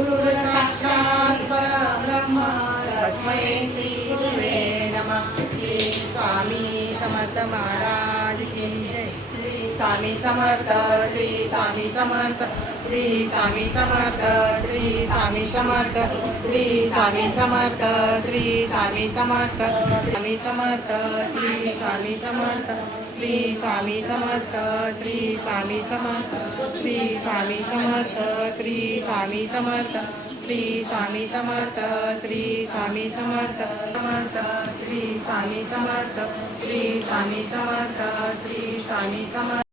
गुरुर्साक्षात् परब्रह्म तस्मै श्री गुरुवे नमः. श्री स्वामी समर्थ महाराज की जय. श्री स्वामी समर्थ, श्री स्वामी समर्थ, श्री स्वामी समर्थ, श्री स्वामी समर्थ, श्री स्वामी समर्थ, श्री स्वामी समर्थ, स्वामी समर्थ, श्री स्वामी समर्थ, श्री स्वामी समर्थ, श्री स्वामी समर्थ, श्री स्वामी समर्थ, श्री स्वामी समर्थ, श्री स्वामी समर्थ, श्री स्वामी समर्थ, समर्थ, श्री स्वामी समर्थ, श्री स्वामी समर्थ, श्री स्वामी समर्थ.